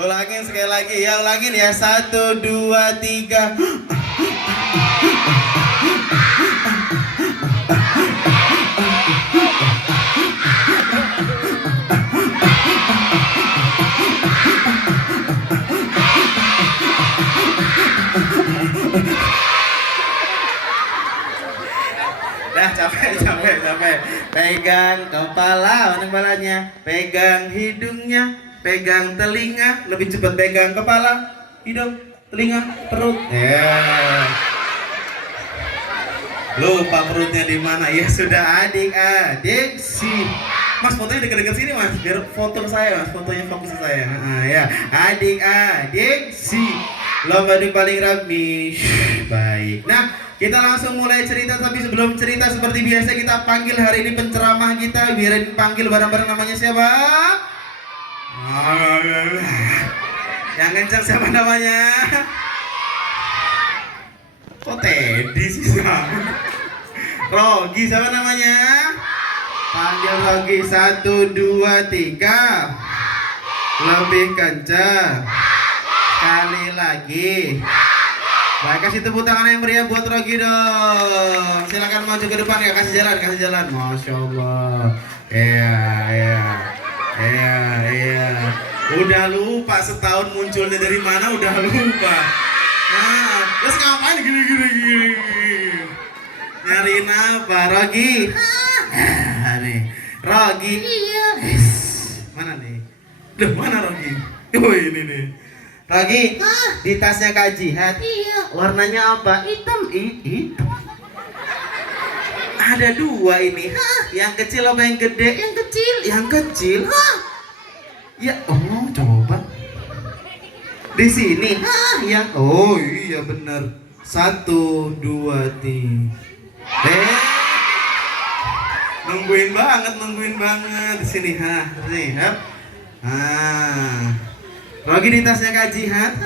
Ulangin sekali lagi ya, ulangin ya. 1, 2, 3. Dah capek. Pegang kepala, mana kepalanya? Pegang hidungnya, pegang telinga. Lebih cepat pegang kepala, hidung, telinga, perut. Ya. Lupa perutnya di mana? Ya sudah adik-adik sih. Mas fotonya dekat-dekat sini mas, biar foto saya mas, fotonya fokus ke saya. Ya, adik-adik sih. Lomba di paling rapi. Baik. Nah, kita langsung mulai cerita, tapi sebelum cerita seperti biasa kita panggil hari ini penceramah kita. Biarin panggil bareng-bareng, namanya siapa? Yang kencang siapa namanya? Kok Teddy sih? Rogi siapa namanya? Panggil Rogi. 1, 2, 3. Lebih kencang. Sekali lagi. Baik, kasih tepuk tangan yang meriah buat Rogi dong. Silakan maju ke depan ya, kasih jalan. Masya Allah. Iya. Udah lupa setahun munculnya dari mana, udah lupa. Nah, terus ngapain gini. Nyariin apa, Rogi? Nih, Rogi. Iya. Mana nih? Duh, mana Rogi? Oh, ini nih. Rogi, di tasnya Kak Jihad. Iya. Warnanya apa? Hitam. Hitam. Ada 2 ini. Yang kecil apa yang gede? Yang kecil. Yang kecil. Ya, oh, coba. Di sini. Yang oh iya benar. 1, 2, 3. Nungguin banget di sini. Nih, Rogi di tasnya Kak Jihad.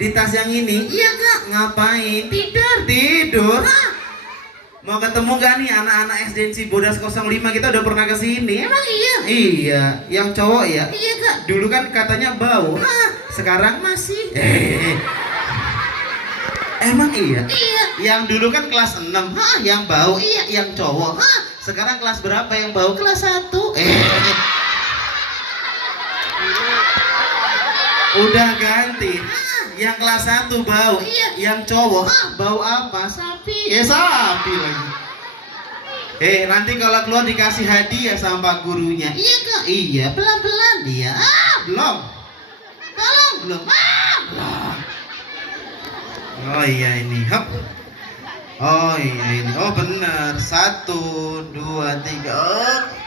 Di tas yang ini. Iya kak. Ngapain? Tidur. Mau ketemu gak nih anak-anak SD Cibodas 05? Kita udah pernah kesini. Emang iya? Iya, yang cowok ya. Iya kak. Dulu kan katanya bau. Sekarang Masih. Emang iya? Iya. Yang dulu kan kelas 6. Yang bau. Iya. Yang cowok. Sekarang kelas berapa yang bau? Kelas 1. Udah ganti. Yang kelas 1 bau. Iya. Yang cowok bau apa? Sapi. Ya sapi lagi. Nanti kalau keluar dikasih hadiah sama pak gurunya. Iya kak. Iya. Pelan-pelan. Iya. Belum. Tolong. Belum. Belum. Oh iya ini. Hop. Oh iya ini. Oh benar. 1, 2, 3. Oh.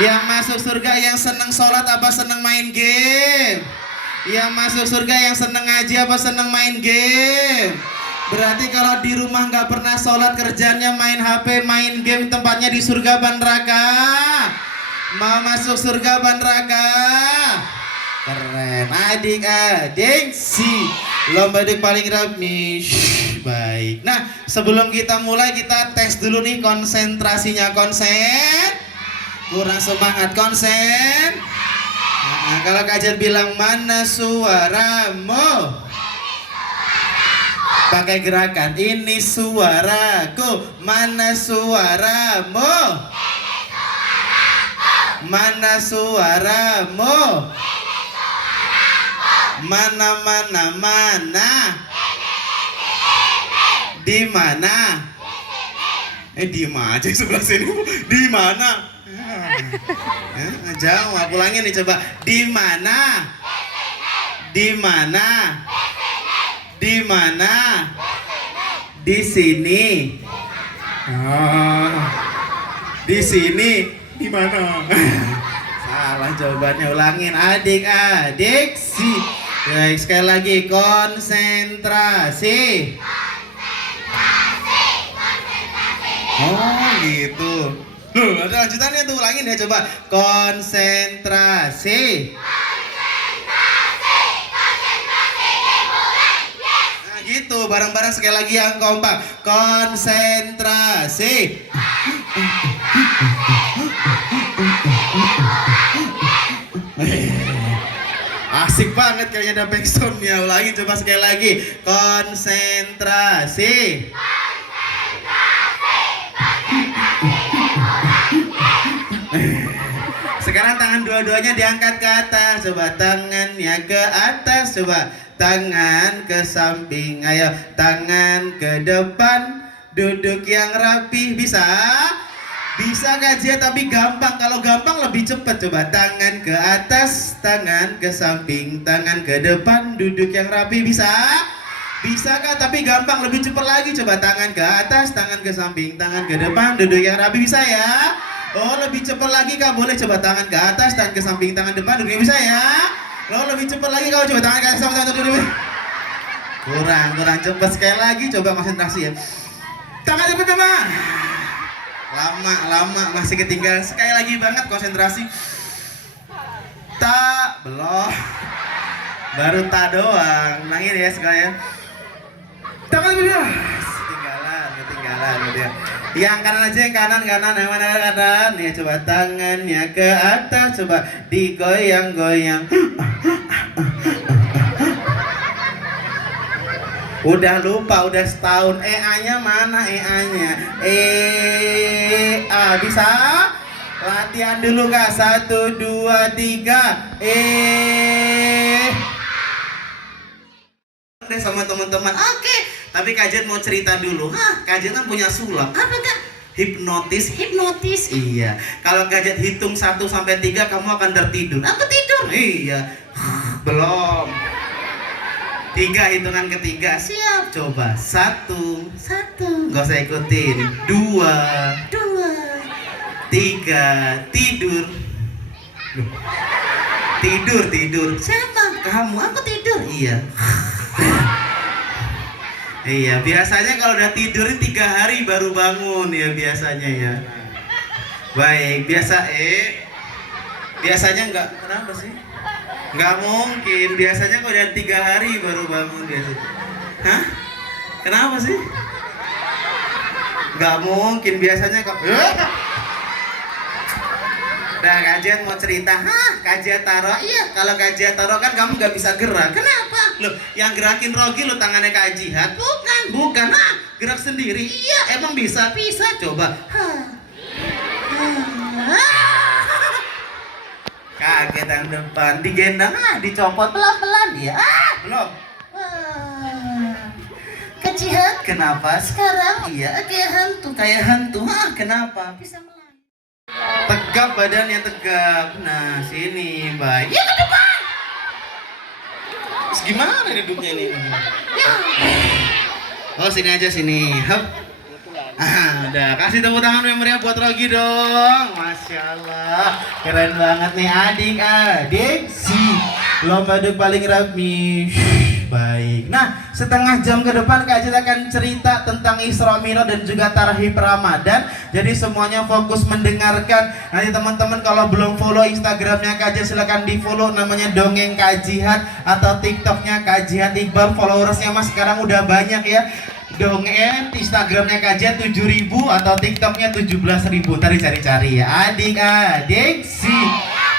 Yang masuk surga yang seneng sholat apa seneng main game? Yang masuk surga yang seneng ngaji apa seneng main game? Berarti kalau di rumah nggak pernah sholat, kerjanya main HP, main game, tempatnya di surga apa neraka? Mau masuk surga apa neraka? Keren. Adik-adik sih lomba di paling rapi. Baik. Nah, sebelum kita mulai kita tes dulu nih konsentrasinya. Kurang semangat, konsen. Nah, kalau kajian bilang mana suaramu, pakai gerakan ini suaraku. Mana suaramu? Mana suaramu? Mana. Di mana? Diem aja sebelah sini. Di mana? Jawab, ulangin nih coba. Di mana? Di mana? Di mana? Di sini. Di sini. Di mana? Salah jawabannya, ulangin adik-adik sih. Baik, sekali lagi konsentrasi. Oh gitu. Loh, ada lanjutannya tuh, ulangin deh coba. Konsentrasi. Nah gitu, bareng-bareng sekali lagi yang kompak. Konsentrasi. Asik banget kayaknya ada backsoundnya. Ulangi coba sekali lagi. Konsentrasi. Sekarang tangan dua-duanya diangkat ke atas. Coba tangannya ke atas. Coba tangan ke samping. Ayo tangan ke depan. Duduk yang rapi. Bisa? Bisa kajian tapi gampang. Kalau gampang lebih cepat. Coba tangan ke atas, tangan ke samping, tangan ke depan, duduk yang rapi. Bisa? Bisa kah? Tapi gampang, lebih cepat lagi. Coba tangan ke atas, tangan ke samping, tangan ke depan, duduk yang rapi. Bisa ya? Oh, lebih cepat lagi kah? Boleh coba tangan ke atas, tangan ke samping, tangan depan, duduk yang bisa ya? Oh, lebih cepat lagi kau coba tangan ke atas, tangan duduk. Kurang cepat sekali lagi. Coba konsentrasi ya. Tangan cepat teman. Lama masih ketinggalan. Sekali lagi banget konsentrasi. Tak, belum. Baru tak doang. Nangin ya sekalian. Tangan dulu. Ketinggalan gitu ya. Yang kanan aja, yang kanan. Yang mana kanan? Ya coba tangannya ke atas, coba digoyang-goyang. Udah lupa, udah setahun. EA-nya mana EA-nya? A bisa? Latihan dulu kak. 1, 2, 3. Udah sama teman-teman. Oke. Tapi kajian mau cerita dulu. Kajian kan punya sulap. Apa kak? Hipnotis. Iya. Kalau kajian hitung 1 sampai 3 kamu akan tertidur. Aku tidur. Iya. Belum. 3 hitungan ketiga. Siap. Coba 1. Gak usah ikutin. 2. 3. Tidur. Tidur. Siapa? Kamu. Aku tidur. Iya. Iya. Biasanya kalau udah tidurin 3 hari baru bangun ya biasanya ya. Baik. Biasanya enggak. Kenapa sih? Nggak mungkin, biasanya kok udah 3 hari baru bangun biasanya. Hah? Kenapa sih? Nggak mungkin, biasanya kok. Nah, kajian mau cerita. Kajian taro. Iya, kalau kajian taro kan kamu nggak bisa gerak. Kenapa? Loh, yang gerakin Rogi lo tangannya Kak Jihad? Bukan. Gerak sendiri. Iya, emang bisa. Coba. Kaget yang depan, digendang, dicopot pelan-pelan dia. Belum. Kak Jihad, Kenapa? sekarang Iya. kayak hantu. Kayak hantu. Kenapa? Bisa melayang. Tegap badannya tegap. Nah, sini, baik. Ya ke depan. Terus gimana duduknya nih? Ya. Oh, sini aja sini. Hup. Udah kasih tepuk tangan yang meriah buat Rogi dong. Masya Allah, keren banget nih adik-adik. Lomba duduk paling rapi. Baik. Nah, setengah jam ke depan Kak Jihad akan cerita tentang Isra Mi'raj dan juga Tarawih Ramadan. Jadi semuanya fokus mendengarkan. Nanti teman-teman kalau belum follow Instagramnya Kak Jihad silahkan di follow, namanya Dongeng Kak Jihad, atau TikToknya Kak Jihad Iqbal. Followersnya mas sekarang udah banyak ya. Dongeng Instagramnya Kak Jihad 7.000 atau TikToknya 17.000. Tadi cari-cari ya adik-adik.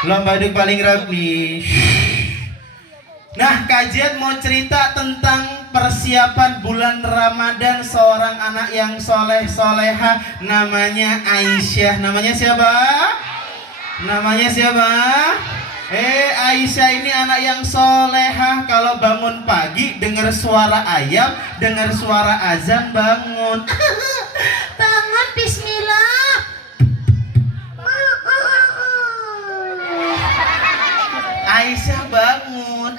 Lomba duduk paling rapi. Nah, Kak Jihad mau cerita tentang persiapan bulan Ramadan seorang anak yang soleh-soleha, namanya Aisyah. Namanya siapa? Aisyah ini anak yang soleha. Kalau bangun pagi dengar suara ayam, dengar suara azan, bangun. Bangun, bismillah. Aisyah bangun.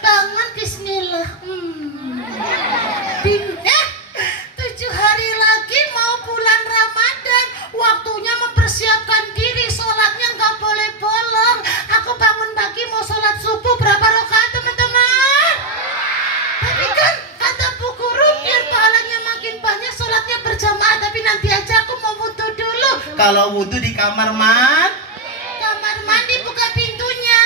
Bangun, bismillah. 7 hari lagi mau bulan Ramadan. Waktunya mempersiapkan diri. Sholatnya nggak boleh bolong. Aku bangun pagi mau sholat subuh. Berapa rakaat teman-teman? Tapi kan kata Bu Guru, biar pahalanya makin banyak, sholatnya berjamaah. Tapi nanti aja aku mau wudhu dulu. Kalau wudhu di kamar Kamar mandi, buka pintunya.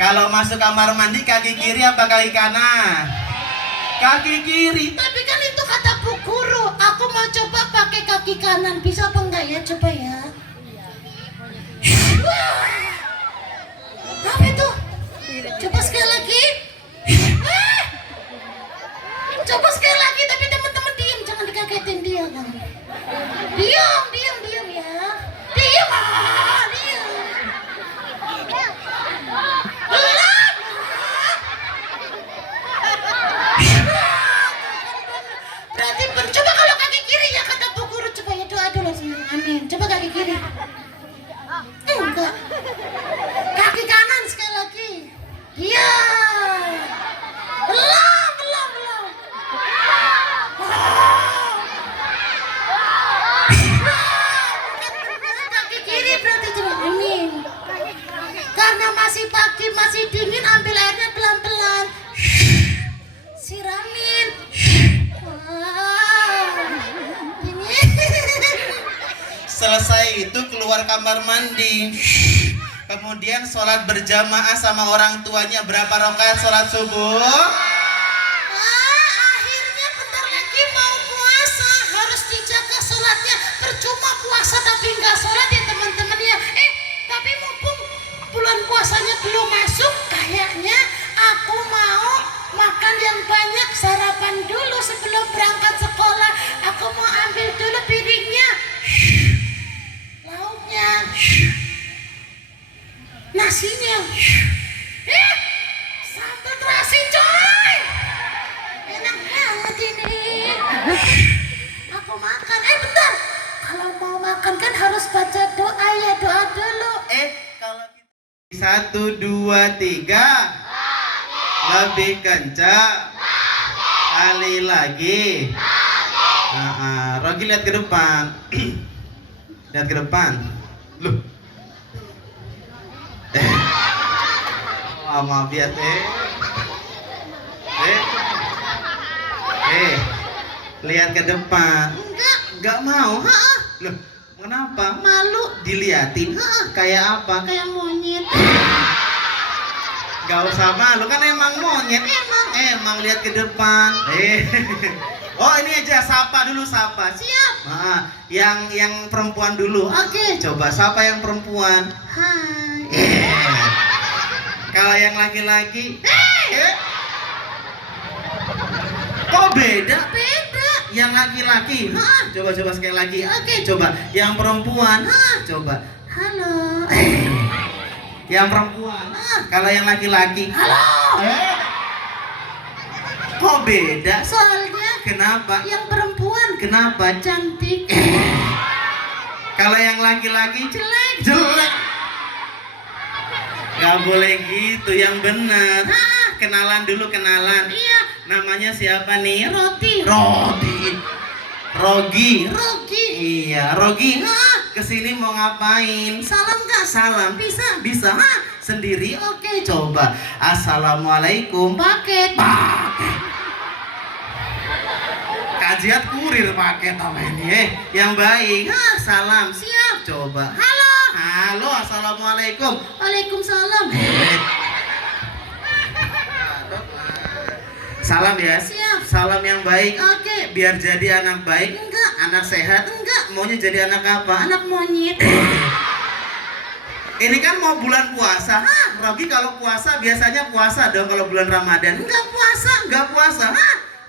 Kalau masuk kamar mandi kaki kiri apa kaki kanan? Kaki kiri. Tapi kan itu kata Bu Guru. mau coba pakai kaki kanan, bisa apa enggak ya? Coba ya. Apa itu? Coba sekali lagi. Coba sekali lagi, tapi teman-teman diam, jangan dikagetin dia kan. Diam ya. Diam. Berarti coba kalau kaki kiri ya kata Bu Guru, coba ya doa dulu sih. Amin. Coba kaki kiri. Enggak. Kaki kanan sekali lagi. Iya. Belum. Kaki kiri berarti coba. Amin. Karena masih pagi, masih dingin, ambil airnya pelan-pelan. Siramin. Selesai itu keluar kamar mandi. Kemudian sholat berjamaah sama orang tuanya. Berapa rakaat sholat subuh? Akhirnya bentar lagi mau puasa, harus dijaga sholatnya. Percuma puasa tapi nggak sholat ya teman-teman ya. Tapi mumpung bulan puasanya belum masuk, kayaknya aku mau makan yang banyak, sarapan dulu sebelum berangkat sekolah. Aku mau ambil dulu piringnya, lauknya, nasinya. Sambal terasi coy, enak banget ini. Aku makan. Bentar, kalau mau makan kan harus baca doa ya, doa dulu. Kalau kita 1, 2, 3 lebih kencang, kali lagi. Rogi lihat ke depan. Lihat ke depan. Loh. Maaf ya lihat ke depan. Enggak mau. Loh, kenapa? Malu. Diliatin. Kayak apa? Kayak monyet. Gak usah malu, kan emang monyet. Emang lihat ke depan. Oh, ini aja, sapa dulu, sapa. Siap. Yang perempuan dulu. Oke. Coba sapa yang perempuan. Hai. Kalau yang laki-laki, kok beda? Beda. Yang laki-laki, coba sekali lagi. Oke. Coba yang perempuan, coba. Halo. Yang perempuan. Kalau yang laki-laki, Halo. Kok beda? Soalnya Kenapa? yang perempuan Kenapa? cantik. Kalau yang laki-laki Jelek. jelek. Gak boleh gitu, yang benar. Kenalan dulu, kenalan. Iya. Namanya siapa nih? Roti. Rogi. Rogi. Iya, Rogi. Kesini mau ngapain? Salam nggak? Salam. Bisa. Sendiri? Oke. Coba. Assalamualaikum. Paket. Kajian kurir paket apa ini? Yang baik. Salam. Siap. Coba. Halo. Assalamualaikum. Waalaikumsalam. Salam ya. Siap. Salam yang baik. Oke. Biar jadi anak baik. Enggak. Anak sehat. Enggak. Maunya jadi anak apa? Anak monyet. Ini kan mau bulan puasa. Rogi kalau puasa biasanya puasa dong kalau bulan Ramadan. Enggak puasa. Enggak puasa.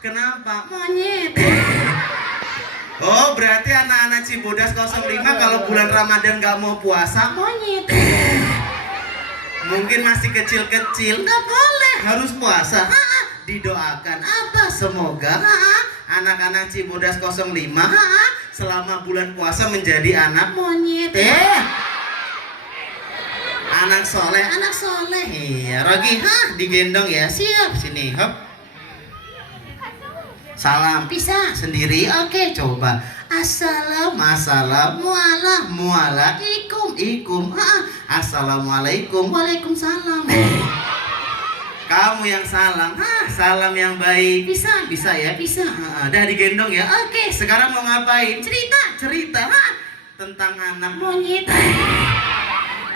Kenapa? Monyet. Oh, berarti anak-anak Cibodas 05 kalau bulan Ramadan nggak mau puasa, Monyet. mungkin masih kecil-kecil, Enggak boleh. harus puasa. Didoakan apa? Semoga anak-anak Cibodas 05 selama bulan puasa menjadi anak Monyet. anak soleh. Anak soleh. Iya, Rogi, digendong ya. Siap. Sini, hop. Salam. Bisa. Sendiri. Oke. Coba. Assalamualaikum. Muala. Ikum. Assalamualaikum. Waalaikumsalam. Kamu yang salam. Salam yang baik. Bisa. Ya? Bisa. Dah digendong ya. Oke. Sekarang mau ngapain? Cerita. Tentang anak. Monyet.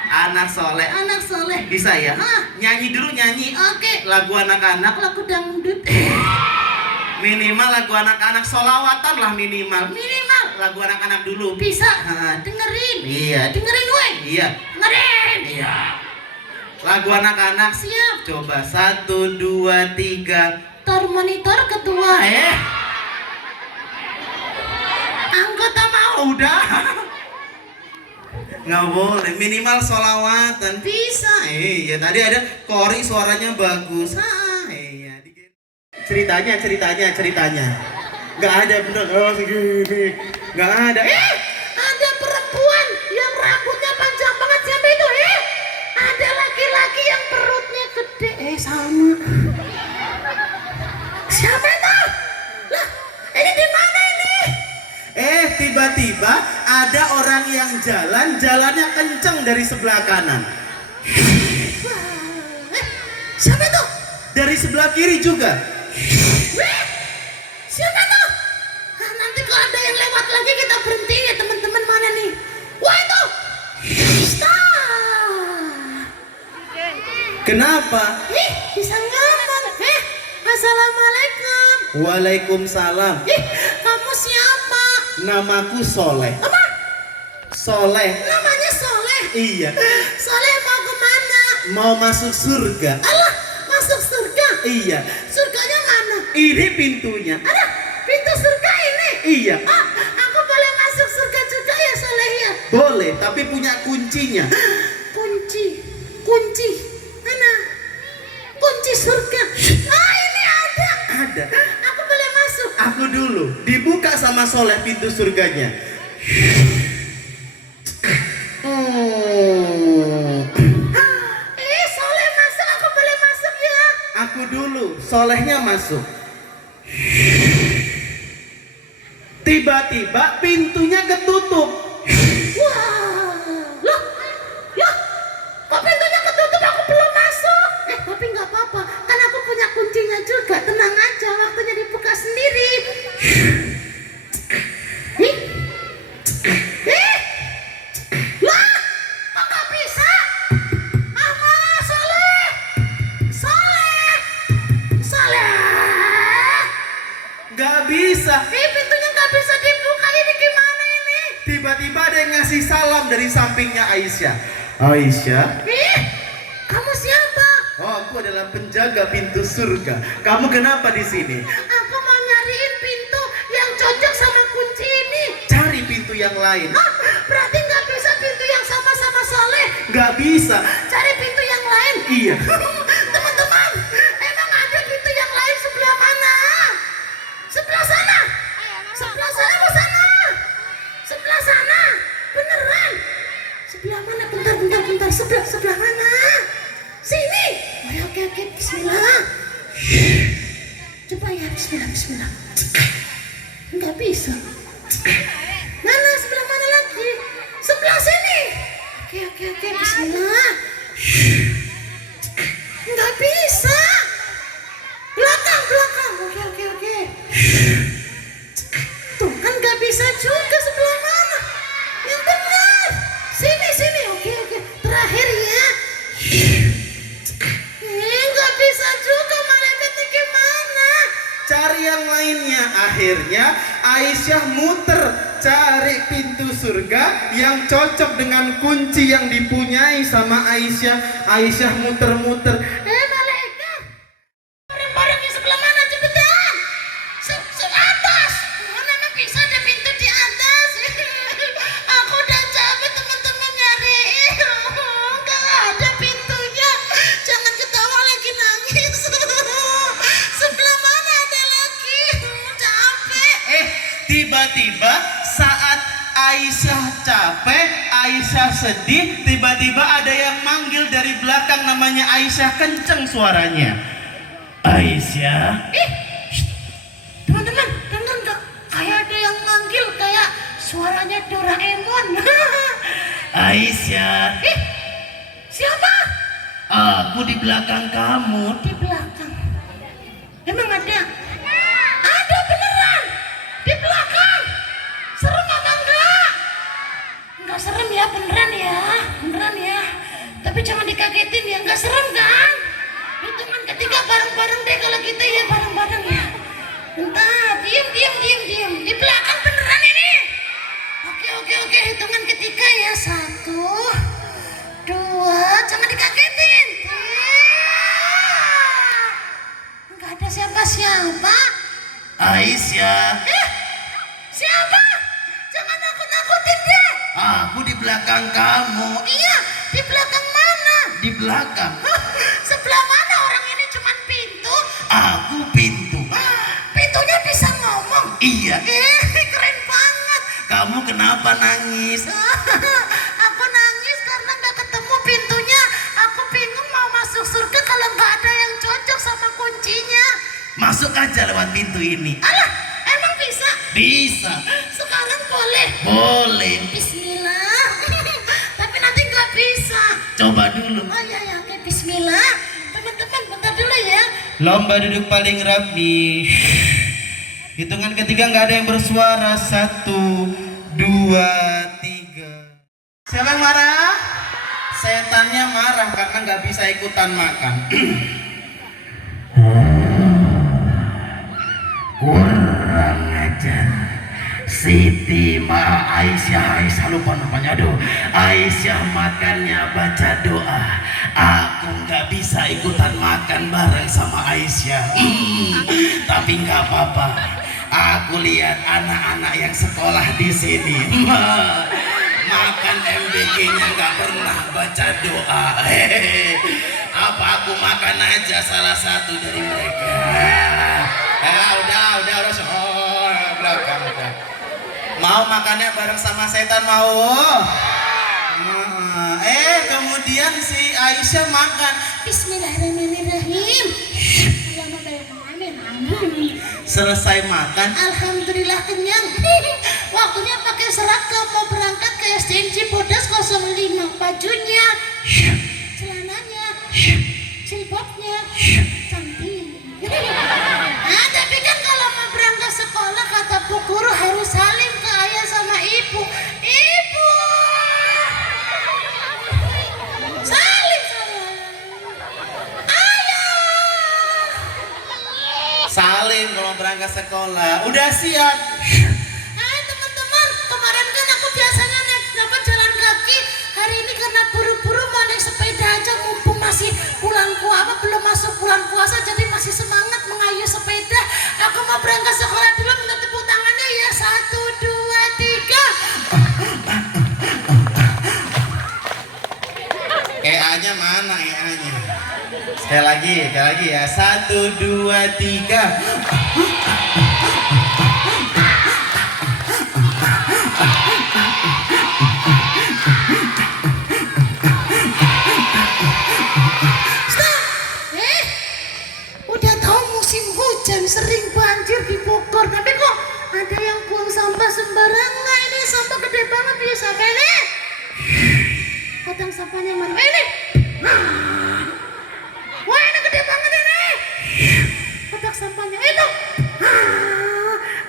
Anak soleh. Anak soleh. Bisa ya? Nyanyi dulu, nyanyi. Oke. Lagu anak-anak. Lagu dangdut. Minimal lagu anak-anak, solawatan lah minimal. Minimal. Lagu anak-anak dulu. Bisa. Ah. Dengerin. Iya. Dengerin gue. Iya. Dengerin. Iya. Lagu anak-anak. Siap. Coba 1, 2, 3. Tor monitor ketua. Anggota mau. Udah. Nggak boleh, minimal solawatan. Bisa. Iya, tadi ada Kori suaranya bagus. Iya. Ceritanya. Nggak ada bener. Oh, segini. Nggak ada. Ada perempuan yang rambutnya panjang banget. Siapa itu? Ada laki-laki yang perutnya gede. Sama. Siapa itu? Lah, ini di mana ini? Tiba-tiba ada orang yang jalannya kenceng dari sebelah kanan. Siapa itu? Dari sebelah kiri juga. Siapa itu? Nanti kalau ada yang lewat lagi kita berhenti ya teman-teman. Mana nih? Wah itu. Stop. Kenapa? Bisa ngomong. Assalamualaikum. Waalaikumsalam. Kamu siapa? Namaku Soleh. Apa? Soleh. Namanya Soleh. Iya. Soleh mau kemana? Mau masuk surga. Alah, masuk surga. Iya. Surganya mana? Ini pintunya. Ada pintu surga ini. Iya. Aku boleh masuk surga juga ya Soleh ya? Boleh, tapi punya kuncinya. Kunci. Mana? Kunci surga. Ini ada. Ada. Aku boleh masuk. Aku dulu. Dibuka sama Soleh pintu surganya. Soleh masuk. Aku boleh masuk ya? Aku dulu. Solehnya masuk. Tiba-tiba pintunya ketutup. Wah, loh, kok pintunya ketutup? Aku belum masuk. Tapi nggak apa-apa, kan aku punya kuncinya juga. Tenang aja, waktunya dibuka sendiri. Lah, kok nggak bisa? Soleh. Gak bisa. Pintunya nggak bisa dibuka. Ini gimana ini? Tiba-tiba ada yang ngasih salam dari sampingnya Aisyah. Aisyah? Kamu siapa? Oh, aku adalah penjaga pintu surga. Kamu kenapa di sini? Aku mau nyariin pintu yang cocok sama kunci ini. Cari pintu yang lain. Berarti nggak bisa pintu yang sama-sama Soleh. Gak bisa. Cari pintu yang lain. Iya. Teman-teman, emang ada pintu yang lain sebelah mana? Sebelah sana. Sebelah sana, mau sana. Sebelah sana. Beneran. Sebelah mana? Bentar. Sebelah mana? Sini. Oke. Bismillah. Coba ya, Bismillah. Nggak bisa. Mana? Sebelah mana lagi? Sebelah sini. Oke. Bismillah. Nggak bisa. Belakang. Oke. Tuh kan nggak bisa juga. Sebelah mana? Yang benar. Sini. Oke. Terakhir ya. Nggak bisa juga. Malaikatnya gimana? Cari yang lainnya. Akhirnya Aisyah muter cari pintu surga yang cocok dengan kunci yang dipunyai sama Aisyah. Aisyah muter-muter. Malaikat. Bareng-bareng di sebelah mana? Cepetan. Atas. Mana emang bisa ada pintu di atas? Aku udah capek teman-teman nyariin. Nggak ada pintunya. Jangan ketawa lagi nangis. Sebelah mana ada lagi? Capek. Tiba-tiba saat Aisyah capek, Aisyah sedih, tiba-tiba ada yang manggil dari belakang namanya Aisyah, kenceng suaranya. Aisyah. Teman-teman, dengar nggak? Kayak ada yang manggil, kayak suaranya Doraemon. Aisyah. Siapa? Aku di belakang kamu. Di belakang. Emang ada? Ada beneran. Di belakang. Serem apa enggak? Enggak serem ya, beneran ya. Tapi jangan dikagetin ya, enggak serem kan? Hitungan ketiga bareng-bareng deh kalau kita ya, bareng-bareng ya. Bentar. hitungan ketiga ya. 1, 2, jangan dikagetin. Nggak ada siapa-siapa. Aisyah, Siapa? Jangan nakut-nakutin deh. aku di belakang kamu. Iya, di belakang mana? Di belakang. Sebelah mana? Orang ini cuman pintu. Aku pintu. Pintunya bisa ngomong. Iya. Keren banget. Kamu kenapa nangis? Aku nangis karena nggak ketemu pintunya. Aku bingung mau masuk surga kalau nggak ada yang cocok sama kuncinya. Masuk aja lewat pintu ini. Alah, emang bisa? Bisa. Sekarang boleh. Boleh. Bismillah. Tapi nanti nggak bisa. Coba dulu. Oh iya ya, oke, Bismillah. Teman-teman, bentar dulu ya. Lomba duduk paling rapi. Hitungan ketiga nggak ada yang bersuara. 1, 2, 3. Siapa yang marah? Setannya marah karena nggak bisa ikutan makan. Kurang ajar. Siti ma Aisyah lupa namanya. Aduh, Aisyah makannya baca doa. Aku nggak bisa ikutan makan bareng sama Aisyah. Tapi nggak apa-apa. Aku lihat anak-anak yang sekolah di sini makan MBG-nya nggak pernah baca doa. Apa aku makan aja salah satu dari mereka? Udah, belakang udah. Mau makannya bareng sama setan mau? Kemudian si Aisyah makan. Bismillahirrahmanirrahim. Selesai makan, Alhamdulillah kenyang. Waktunya pakai seragam mau berangkat ke SDN Cibodas 05. Bajunya, celananya, jilbabnya cantik. Tapi kan kalau mau berangkat sekolah kata Bu Guru harus salim ke ayah sama ibu. Ibu, salim sama ayah. salim kalau berangkat sekolah. Udah siap. Teman-teman, kemarin kan aku biasanya dapat jalan kaki. Hari ini karena buru-buru mau naik sepeda aja, mumpung masih belum masuk bulan puasa, jadi masih semangat mengayuh sepeda. Aku mau berangkat sekolah dulu, minta tepuk tangannya ya. 1, 2, 3. EA-nya mana EA-nya? Sekali lagi ya. 1, 2, 3. Udah tahu musim hujan sering banjir di Bogor, tapi kok ada yang buang sampah sembarangan. Ini sampah gede banget ya, siapa ini? Potong sampahnya mana? Ini. Wah, ini gede banget ini. Potong sampahnya itu.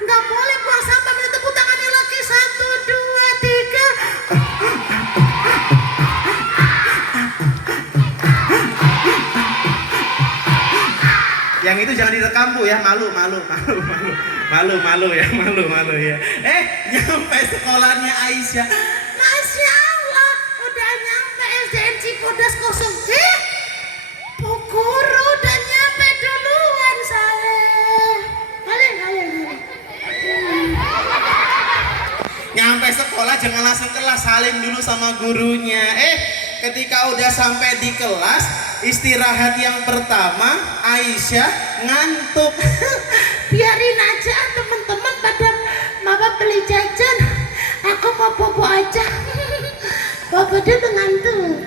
Nggak boleh buang sampah, minta tepuk tangannya lagi. 1, 2, 3. Yang itu jangan direkam Bu ya, malu ya. Nyampe sekolahnya Aisyah. Masya Allah, udah nyampe SDN Cibodas 0. Bu Guru udah nyampe duluan saya. Kalian. Nyampe sekolah jangan langsung kelas, salim dulu sama gurunya. Ketika udah sampai di kelas, istirahat yang pertama, Aisyah ngantuk. Biarin aja teman-teman pada mama beli jajan. Aku mau bobo aja. Bobo dia tuh ngantuk.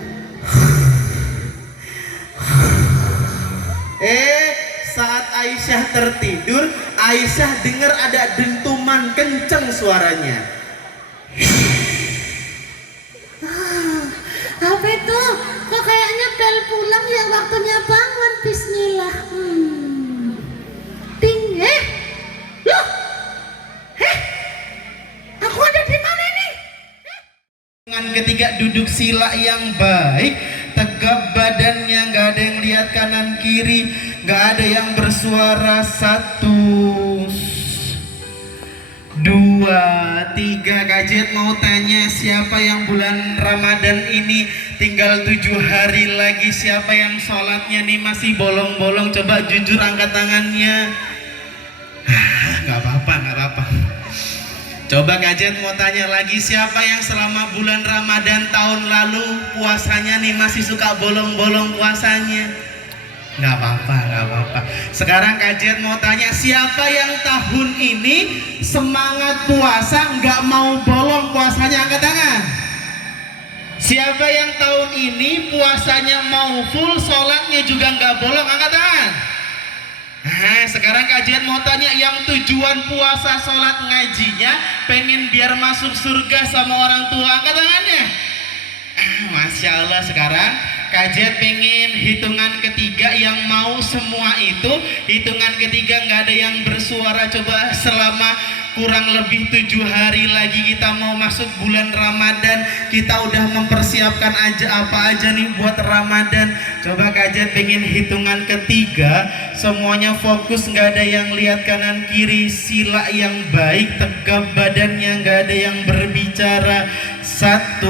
Saat Aisyah tertidur, Aisyah dengar ada dentuman kenceng suaranya. Apa itu? Kok kayaknya bel pulang ya, waktunya bangun. Bismillah. Ting, loh, aku ada di mana nih? Dengan ketiga duduk sila yang baik, tegap badannya, nggak ada yang lihat kanan kiri, nggak ada yang bersuara. 1, 2, 3. 3 Kajet mau tanya, siapa yang bulan Ramadan ini tinggal 7 hari lagi, siapa yang sholatnya nih masih bolong-bolong? Coba jujur angkat tangannya. Gak apa-apa. Coba Kajet mau tanya lagi, siapa yang selama bulan Ramadan tahun lalu puasanya nih masih suka bolong-bolong puasanya? Nggak apa-apa. Sekarang Kajet mau tanya, siapa yang tahun ini semangat puasa nggak mau bolong puasanya? Angkat tangan. Siapa yang tahun ini puasanya mau full, sholatnya juga nggak bolong? Angkat tangan. Nah, sekarang Kajet mau tanya, yang tujuan puasa sholat ngajinya pengen biar masuk surga sama orang tua? Angkat tangannya. Masya Allah. Sekarang Kajet pengen hitungan ketiga yang mau semua itu. Hitungan ketiga nggak ada yang bersuara. Coba selama kurang lebih 7 hari lagi kita mau masuk bulan Ramadan, kita udah mempersiapkan apa aja nih buat Ramadan. Coba Kajet pengen hitungan ketiga semuanya fokus, nggak ada yang lihat kanan kiri, sila yang baik, tegap badannya, nggak ada yang berbicara. 1,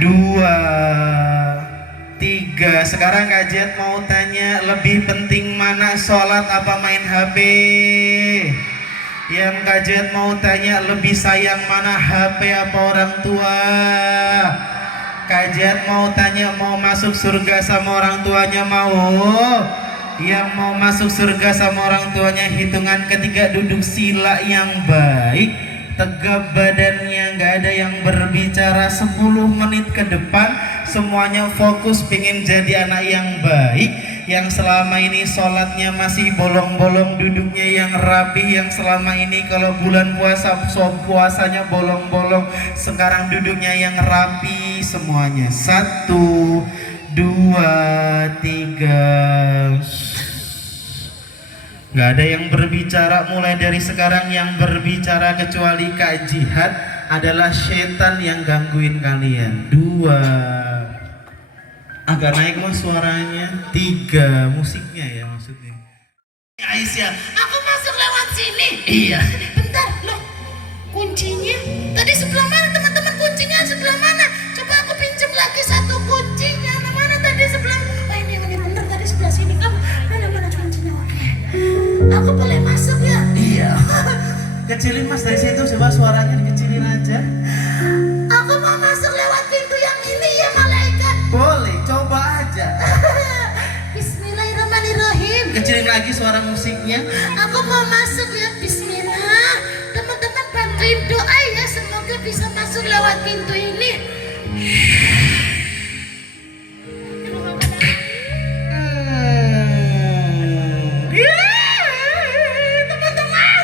2, 3. Sekarang Kajet mau tanya, lebih penting mana, sholat apa main HP? Yang Kajet mau tanya, lebih sayang mana, HP apa orang tua? Kajet mau tanya, mau masuk surga sama orang tuanya mau? Yang mau masuk surga sama orang tuanya hitungan ketiga duduk sila yang baik, tegap badannya, nggak ada yang berbicara. 10 menit ke depan semuanya fokus pengen jadi anak yang baik, yang selama ini sholatnya masih bolong-bolong, duduknya yang rapi, yang selama ini kalau bulan puasa puasanya bolong-bolong, sekarang duduknya yang rapi semuanya. 1, 2, 3. Nggak ada yang berbicara. Mulai dari sekarang yang berbicara kecuali Kak Jihad adalah setan yang gangguin kalian. 2, agak naik mas suaranya. 3, musiknya ya maksudnya. Aisyah, Aku masuk lewat sini. iya. Bentar, loh. Kuncinya tadi sebelah mana teman-teman? Kuncinya sebelah mana? Coba aku pinjam lagi satu kuncinya. Mana tadi sebelah? Oh ini bener tadi sebelah sini. Mana kuncinya? Oke. Aku boleh masuk ya? Iya. Kecilin mas dari situ, coba suaranya dikecilin aja. Aku mau masuk lewat pintu yang ini ya malaikat. Boleh, coba aja. Bismillahirrahmanirrahim. Kecilin lagi suara musiknya. Aku mau masuk ya. Bismillah. Teman-teman bantuin doa ya, semoga bisa masuk lewat pintu ini. Teman-teman,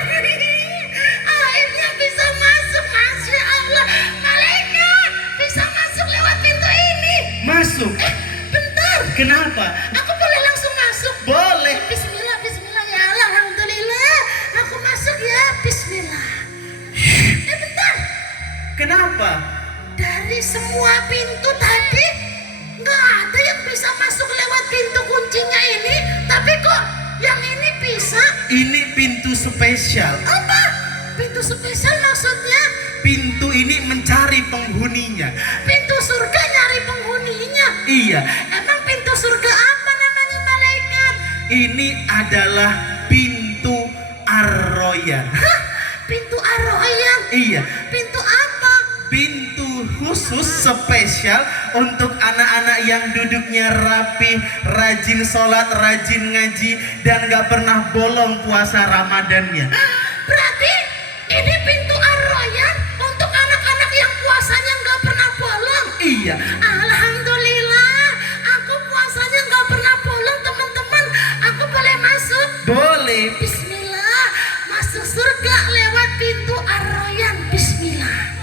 akhirnya bisa masuk. Masya Allah, malaikat bisa masuk lewat pintu ini. Masuk. Bentar, Kenapa? aku boleh langsung masuk? Boleh. Bismillah, bismillah ya Allah, alhamdulillah. Aku masuk ya, bismillah. Bentar, Kenapa? dari semua pintu tadi nggak ada yang bisa masuk lewat pintu kuncinya ini, tapi kok yang ini bisa? Ini pintu spesial. Apa? Pintu spesial maksudnya? Pintu ini mencari penghuninya. Pintu surga nyari penghuninya. Iya, Emang pintu surga apa namanya malaikat? ini adalah pintu Ar-Royan. Hah? Pintu Ar-Royan? Iya, Pintu apa? pintu khusus spesial untuk anak-anak yang duduknya rapi, rajin sholat, rajin ngaji, dan gak pernah bolong puasa Ramadannya. Berarti ini pintu Ar-Royan untuk anak-anak yang puasanya nggak pernah bolong. Iya, Alhamdulillah, aku puasanya nggak pernah bolong teman-teman. Aku boleh masuk? boleh. Bismillah, masuk surga lewat pintu Ar-Royan. Bismillah.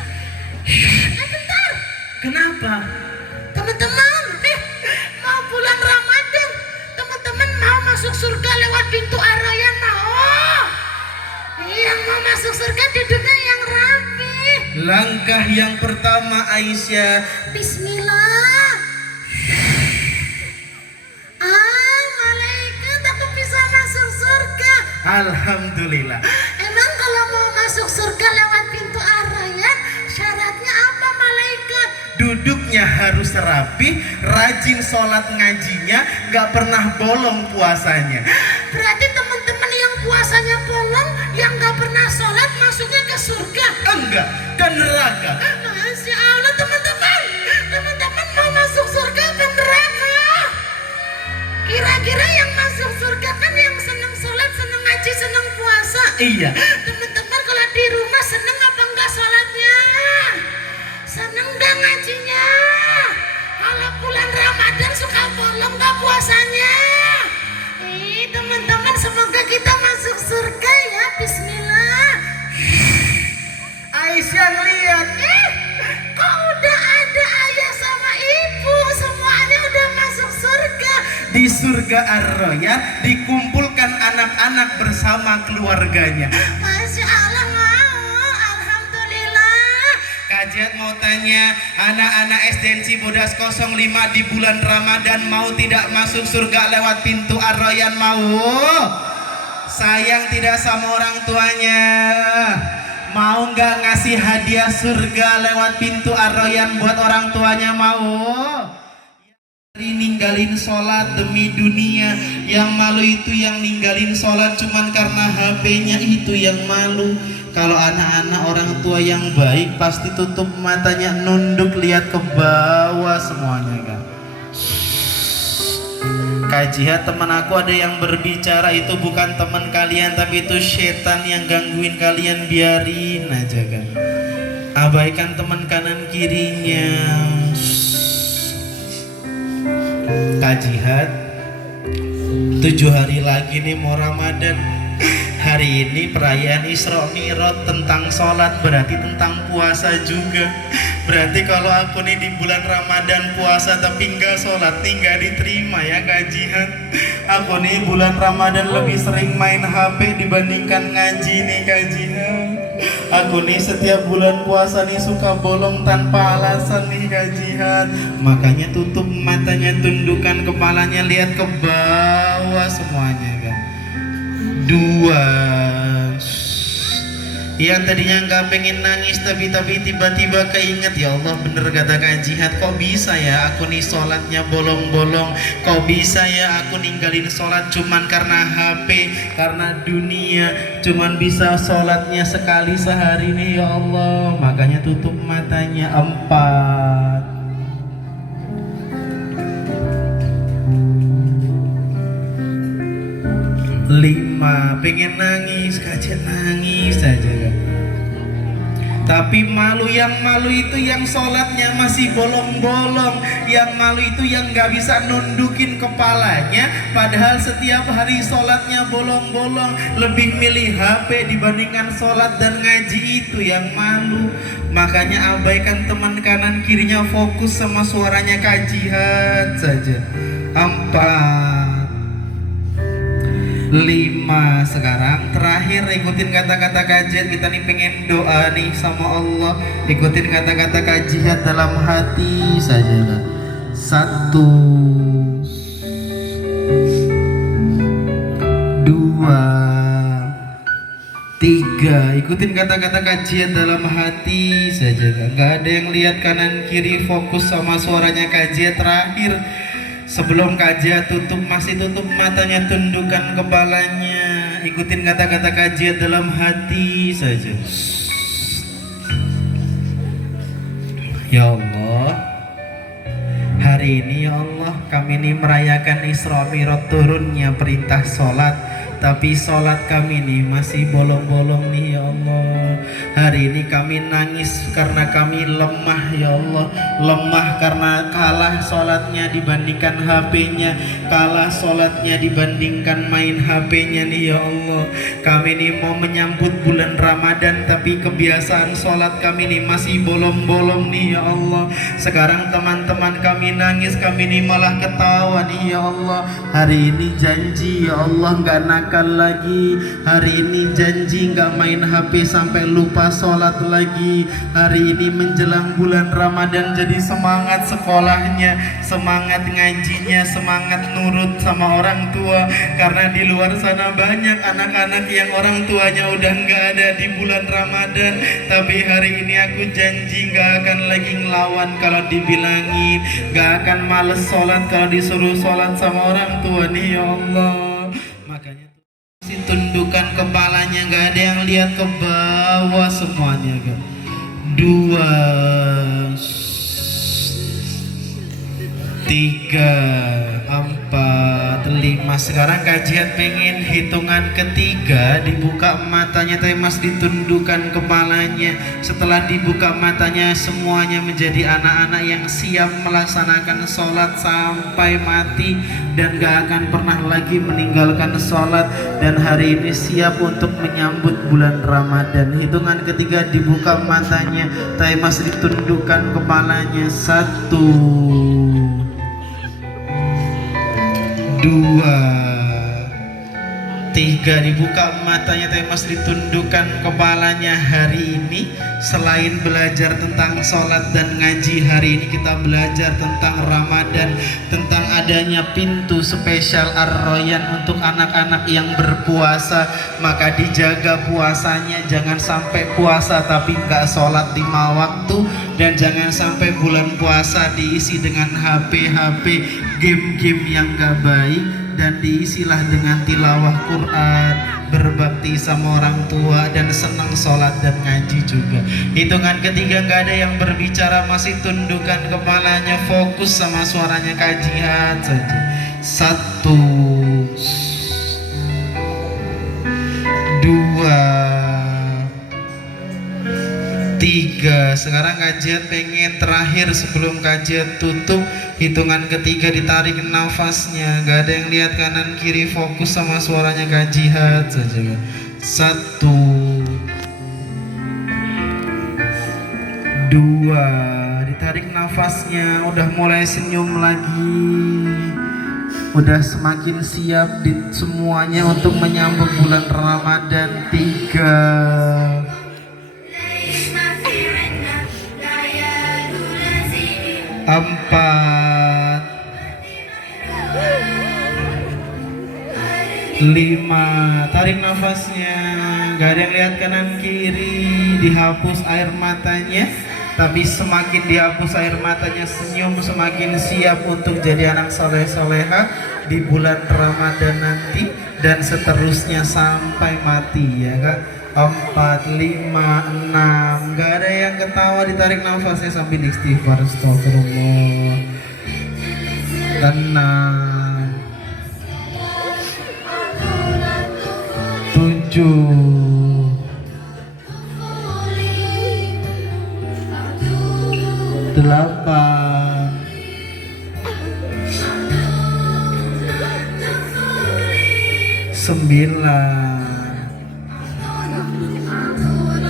Bentar, Kenapa? teman-teman, mau bulan Ramadan, teman-teman mau masuk surga lewat pintu Ar-Royan mau? Yang mau masuk surga duduknya yang rapi. Langkah yang pertama Aisyah. Bismillah. Malaikat, aku bisa masuk surga. Alhamdulillah. Emang kalau mau masuk surga lewat pintu Ar-Rayyan, syaratnya apa malaikat? Duduknya harus rapi, rajin sholat ngajinya, gak pernah bolong puasanya. Berarti teman-teman yang puasanya bolong, yang gak pernah sholat masuknya ke surga? Enggak, ke neraka. Masya Allah teman-teman, teman-teman mau masuk surga ke neraka? Kira-kira yang masuk surga kan yang seneng sholat, seneng ngaji, seneng puasa. Iya. Teman-teman kalau di rumah seneng apa enggak sholatnya? Seneng enggak ngajinya? Kalau bulan Ramadan suka bolong enggak puasanya? Teman-teman semoga kita masuk surga ya. Bismillah. Aisyah lihat. Kok udah ada ayah sama ibu, semuanya udah masuk surga. Di surga Ar-Rayyan dikumpulkan anak-anak bersama keluarganya. Masya Allah mau, alhamdulillah. Kajian mau tanya, anak-anak SDN Cibodas 05 di bulan Ramadan mau tidak masuk surga lewat pintu Ar-Rayyan? Mau? Sayang tidak sama orang tuanya. Mau nggak ngasih hadiah surga lewat pintu Ar-Rayyan buat orang tuanya? Mau? Ninggalin sholat demi dunia. Yang malu itu yang ninggalin sholat cuman karena HP-nya itu yang malu. Kalau anak-anak orang tua yang baik pasti tutup matanya, nunduk lihat ke bawah semuanya kan. Kak Jihad, teman aku ada yang berbicara, itu bukan teman kalian tapi itu setan yang gangguin kalian, biarin aja kan. Abaikan teman kanan kirinya. Kak Jihad, 7 hari lagi nih mau Ramadan. Hari ini perayaan Isra Mi'raj, tentang sholat berarti tentang puasa juga. Berarti kalau aku nih di bulan Ramadan puasa tapi nggak sholat nih nggak diterima ya Kak Jihad. Aku nih bulan Ramadan lebih sering main HP dibandingkan ngaji nih Kak Jihad. Aku nih setiap bulan puasa nih suka bolong tanpa alasan nih Kak Jihad. Makanya tutup matanya, tundukkan kepalanya, lihat ke bawah semuanya kan. 2. Yang tadinya nggak pengen nangis tapi tiba-tiba keinget, ya Allah bener kata Kak Jihad, kok bisa ya aku nih sholatnya bolong-bolong, kok bisa ya aku ninggalin sholat cuman karena HP, karena dunia, cuman bisa sholatnya sekali sehari nih ya Allah. Makanya tutup matanya. 4. 5. Pengen nangis, kajian nangis saja kan. Tapi malu, yang malu itu yang sholatnya masih bolong-bolong. Yang malu itu yang gak bisa nundukin kepalanya, padahal setiap hari sholatnya bolong-bolong. Lebih milih HP dibandingkan sholat dan ngaji, itu yang malu. Makanya abaikan teman kanan kirinya, fokus sama suaranya Kak Jihad saja. 4. 5. Sekarang terakhir ikutin kata-kata Kak Jihad. Kita nih pengen doa nih sama Allah. Ikutin kata-kata Kak Jihad dalam hati saja lah. 1, 2, 3. Ikutin kata-kata Kak Jihad dalam hati saja. Gak ada yang lihat kanan kiri, fokus sama suaranya Kak Jihad. Terakhir sebelum Kak Jihad tutup, masih tutup matanya, tundukkan kepalanya, ikutin kata-kata Kak Jihad dalam hati saja. Ya Allah, hari ini ya Allah, kami ini merayakan Isra Mi'raj, turunnya perintah sholat, tapi sholat kami nih masih bolong-bolong nih ya Allah. Hari ini kami nangis karena kami lemah ya Allah. Lemah karena kalah sholatnya dibandingkan HP-nya, kalah sholatnya dibandingkan main HP-nya nih ya Allah. Kami nih mau menyambut bulan Ramadan tapi kebiasaan sholat kami nih masih bolong-bolong nih ya Allah. Sekarang teman-teman kami nangis, kami nih malah ketawa nih ya Allah. Hari ini janji ya Allah gak akal lagi. Hari ini janji nggak main HP sampai lupa sholat lagi. Hari ini menjelang bulan Ramadan jadi semangat sekolahnya, semangat ngajinya, semangat nurut sama orang tua. Karena di luar sana banyak anak-anak yang orang tuanya udah nggak ada di bulan Ramadan. Tapi hari ini aku janji nggak akan lagi ngelawan kalau dibilangin, nggak akan males sholat kalau disuruh sholat sama orang tua nih ya Allah. Makanya masih tundukkan kepalanya, nggak ada yang lihat ke bawah semuanya kan. 2 3 4 5. Sekarang kajian pengen hitungan ketiga, dibuka matanya tapi mas ditundukkan kepalanya. Setelah dibuka matanya semuanya menjadi anak-anak yang siap melaksanakan sholat sampai mati dan gak akan pernah lagi meninggalkan sholat, dan hari ini siap untuk menyambut bulan Ramadan. Hitungan ketiga dibuka matanya tapi mas ditundukkan kepalanya. 1 2 3. Dibuka matanya tapi mas ditundukkan kepalanya. Hari ini selain belajar tentang sholat dan ngaji, hari ini kita belajar tentang Ramadan, tentang adanya pintu spesial Ar-Royan untuk anak-anak yang berpuasa. Maka dijaga puasanya, jangan sampai puasa tapi nggak sholat 5 waktu, dan jangan sampai bulan puasa diisi dengan HP-HP, game-game yang gak baik, dan diisilah dengan tilawah Quran, berbakti sama orang tua, dan senang sholat dan ngaji juga. Hitungan ketiga gak ada yang berbicara, masih tundukkan kepalanya, fokus sama suaranya kajian saja. 1 2 3. Sekarang kajian pengen terakhir sebelum kajian tutup. Hitungan ketiga ditarik nafasnya, gak ada yang lihat kanan kiri, fokus sama suaranya kajian saja. 1 2. Ditarik nafasnya, udah mulai senyum lagi, udah semakin siap semuanya untuk menyambut bulan Ramadan. 3 4 5. Tarik nafasnya, gak ada yang lihat kanan kiri, dihapus air matanya. Tapi semakin dihapus air matanya, senyum semakin siap untuk jadi anak soleh-soleha di bulan Ramadan nanti, dan seterusnya sampai mati ya kak. 4 5 6. Gak ada yang ketawa, ditarik nafasnya sambil istighfar, astagfirullah. 6 7 8 9.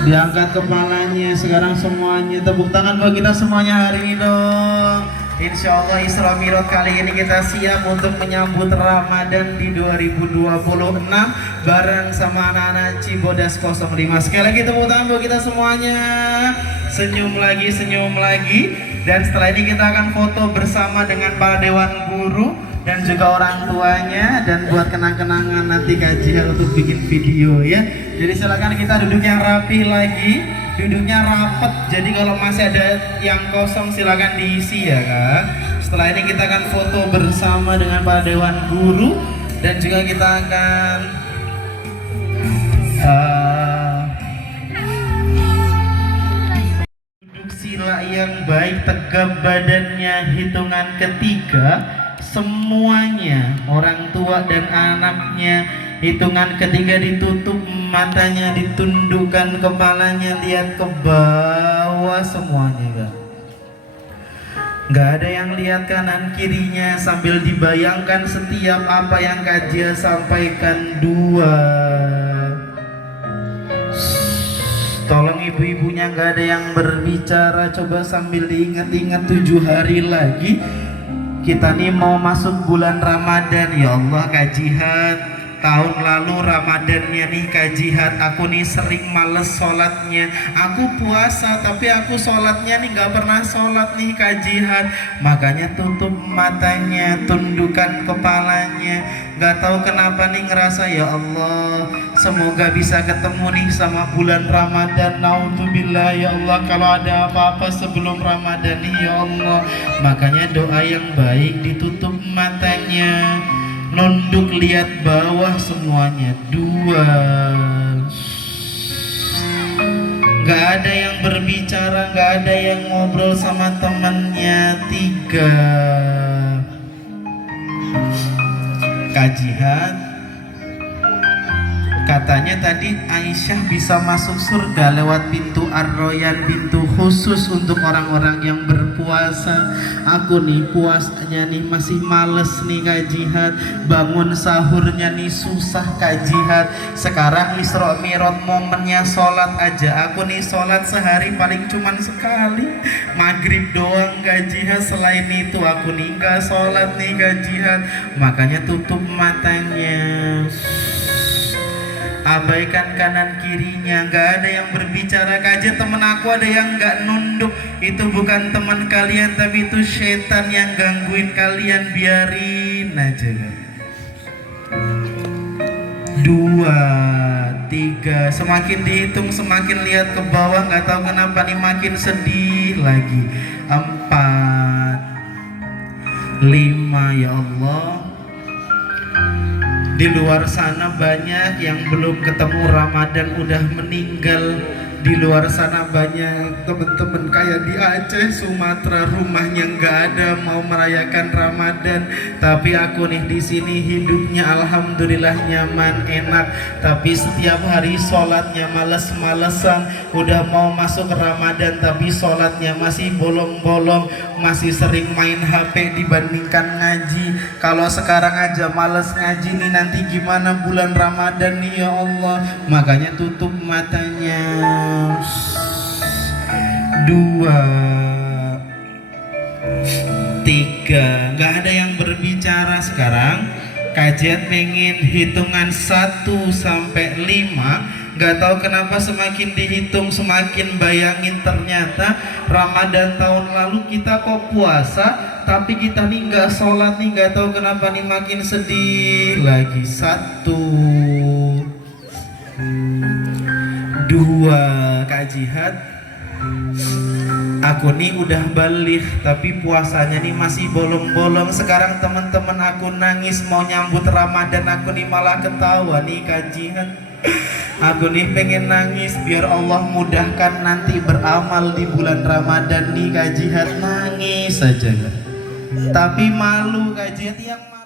Diangkat kepalanya. Sekarang semuanya tepuk tangan buat kita semuanya hari ini dong. Insya Allah Isra Mi'raj kali ini kita siap untuk menyambut Ramadan di 2026 bareng sama anak-anak Cibodas 05. Sekali lagi tepuk tangan buat kita semuanya. Senyum lagi, senyum lagi. Dan setelah ini kita akan foto bersama dengan para dewan guru dan juga orang tuanya, dan buat kenang-kenangan nanti kajian untuk bikin video ya. Jadi silakan kita duduk yang rapi lagi, duduknya rapet. Jadi kalau masih ada yang kosong silakan diisi ya kan. Setelah ini kita akan foto bersama dengan para dewan guru, dan juga kita akan duduk sila yang baik, tegap badannya. Hitungan ketiga semuanya, orang tua dan anaknya. Hitungan ketiga ditutup matanya, ditundukkan kepalanya, lihat ke bawah semuanya kan. Gak ada yang lihat kanan kirinya, sambil dibayangkan setiap apa yang kajian sampaikan. 2. Tolong ibu-ibunya gak ada yang berbicara, coba sambil diingat-ingat 7 hari lagi kita nih mau masuk bulan Ramadan. Ya Allah kajian, tahun lalu Ramadannya nih Kak Jihad, aku nih sering males sholatnya. Aku puasa tapi aku sholatnya nih gak pernah sholat nih Kak Jihad. Makanya tutup matanya, tundukkan kepalanya. Gak tahu kenapa nih ngerasa, ya Allah, semoga bisa ketemu nih sama bulan Ramadan. Naudzubillah ya Allah, kalau ada apa-apa sebelum Ramadan nih ya Allah. Makanya doa yang baik, ditutup matanya, nunduk lihat bawah semuanya. 2, gak ada yang berbicara, gak ada yang ngobrol sama temennya. 3, Kak Jihad, katanya tadi Aisyah bisa masuk surga lewat pintu Ar-Royan, pintu khusus untuk orang-orang yang berpuasa. Aku nih puasanya nih masih males nih Kak Jihad, bangun sahurnya nih susah Kak Jihad. Sekarang Isra Mi'raj momennya sholat aja, aku nih sholat sehari paling cuman sekali, maghrib doang Kak Jihad. Selain itu aku nih gak sholat nih Kak Jihad. Makanya tutup matanya, abaikan kanan kirinya, gak ada yang berbicara. Kaja temen aku ada yang gak nunduk, itu bukan teman kalian tapi itu setan yang gangguin kalian, biarin aja. 2, 3, semakin dihitung semakin lihat ke bawah, gak tahu kenapa nih makin sedih lagi. 4, 5, ya Allah. Di luar sana banyak yang belum ketemu Ramadan udah meninggal. Di luar sana banyak temen-temen kayak di Aceh, Sumatera, rumahnya nggak ada mau merayakan Ramadan. Tapi aku nih di sini hidupnya alhamdulillah nyaman, enak. Tapi setiap hari sholatnya males-malesan. Udah mau masuk Ramadan tapi sholatnya masih bolong-bolong, masih sering main HP dibandingkan ngaji. Kalau sekarang aja males ngaji nih, nanti gimana bulan Ramadan nih ya Allah. Makanya tutup matanya. 2, 3, nggak ada yang berbicara. Sekarang kajian pengen hitungan 1 sampai 5. Nggak tahu kenapa semakin dihitung semakin bayangin, ternyata Ramadan tahun lalu kita kok puasa tapi kita nih nggak sholat nih. Nggak tahu kenapa nih makin sedih lagi. 1, 2, Kak Jihad, aku nih udah balik tapi puasanya nih masih bolong-bolong. Sekarang teman-teman aku nangis mau nyambut Ramadan, aku nih malah ketawa nih Kak Jihad. Aku nih pengen nangis biar Allah mudahkan nanti beramal di bulan Ramadan nih Kak Jihad. Nangis saja, tapi malu Kak Jihad. Yang